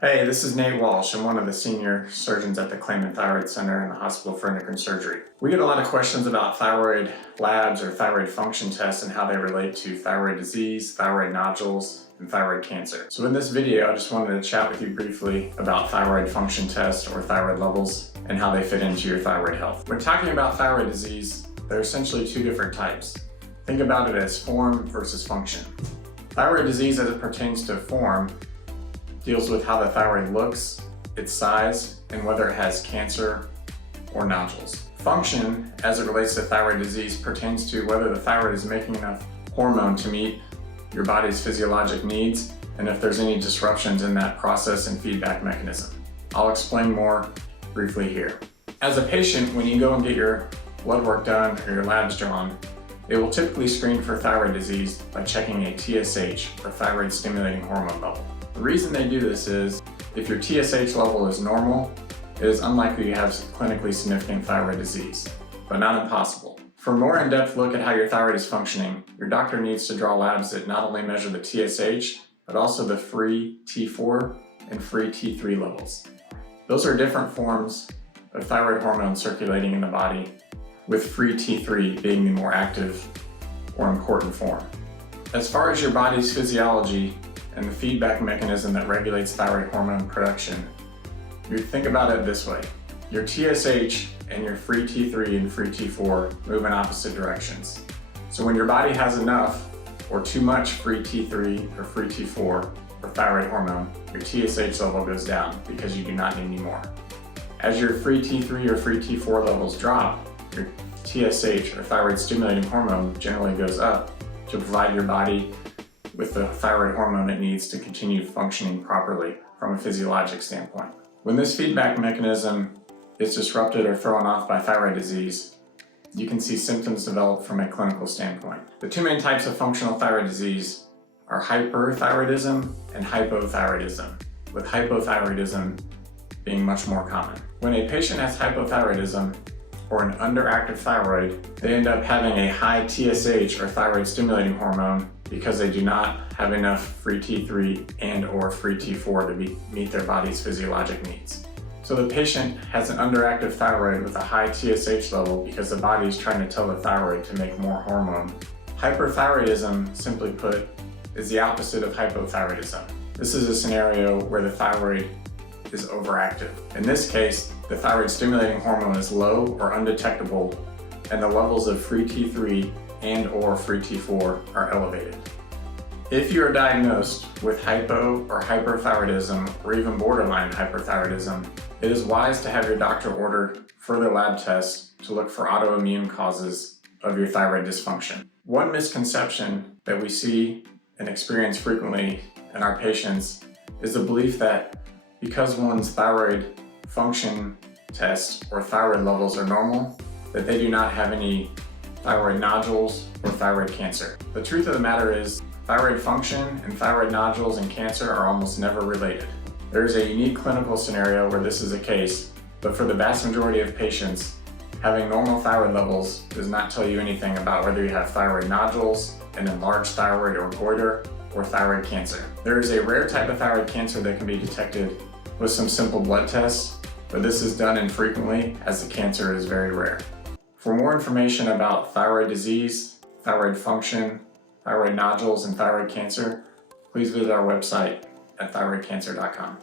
Hey, this is Nate Walsh. I'm one of the senior surgeons at the Clayman Thyroid Center in the Hospital for Endocrine Surgery. We get a lot of questions about thyroid labs or thyroid function tests and how they relate to thyroid disease, thyroid nodules, and thyroid cancer. So in this video, I just wanted to chat with you briefly about thyroid function tests or thyroid levels and how they fit into your thyroid health. When talking about thyroid disease, there are essentially two different types. Think about it as form versus function. Thyroid disease, as it pertains to form, deals with how the thyroid looks, its size, and whether it has cancer or nodules. Function, as it relates to thyroid disease, pertains to whether the thyroid is making enough hormone to meet your body's physiologic needs and if there's any disruptions in that process and feedback mechanism. I'll explain more briefly here. As a patient, when you go and get your blood work done or your labs drawn, they will typically screen for thyroid disease by checking a TSH, or thyroid stimulating hormone level. The reason they do this is, if your TSH level is normal, it is unlikely you have clinically significant thyroid disease, but not impossible. For a more in-depth look at how your thyroid is functioning, your doctor needs to draw labs that not only measure the TSH, but also the free T4 and free T3 levels. Those are different forms of thyroid hormone circulating in the body, with free T3 being the more active or important form. As far as your body's physiology and the feedback mechanism that regulates thyroid hormone production, you think about it this way. Your TSH and your free T3 and free T4 move in opposite directions. So when your body has enough or too much free T3 or free T4 or thyroid hormone, your TSH level goes down because you do not need any more. As your free T3 or free T4 levels drop, your TSH, or thyroid stimulating hormone, generally goes up to provide your body with the thyroid hormone it needs to continue functioning properly from a physiologic standpoint. When this feedback mechanism is disrupted or thrown off by thyroid disease, you can see symptoms develop from a clinical standpoint. The two main types of functional thyroid disease are hyperthyroidism and hypothyroidism, with hypothyroidism being much more common. When a patient has hypothyroidism, or an underactive thyroid, they end up having a high TSH, or thyroid stimulating hormone, because they do not have enough free T3 and or free T4 to meet their body's physiologic needs. So the patient has an underactive thyroid with a high TSH level because the body is trying to tell the thyroid to make more hormone. Hyperthyroidism, simply put, is the opposite of hypothyroidism. This is a scenario where the thyroid is overactive. In this case, the thyroid stimulating hormone is low or undetectable, and the levels of free T3 and or free T4 are elevated. If you are diagnosed with hypo or hyperthyroidism or even borderline hyperthyroidism, it is wise to have your doctor order further lab tests to look for autoimmune causes of your thyroid dysfunction. One misconception that we see and experience frequently in our patients is the belief that because one's thyroid function tests or thyroid levels are normal, that they do not have any thyroid nodules or thyroid cancer. The truth of the matter is, thyroid function and thyroid nodules and cancer are almost never related. There is a unique clinical scenario where this is the case, but for the vast majority of patients, having normal thyroid levels does not tell you anything about whether you have thyroid nodules, an enlarged thyroid or goiter, or thyroid cancer. There is a rare type of thyroid cancer that can be detected with some simple blood tests, but this is done infrequently as the cancer is very rare. For more information about thyroid disease, thyroid function, thyroid nodules, and thyroid cancer, please visit our website at thyroidcancer.com.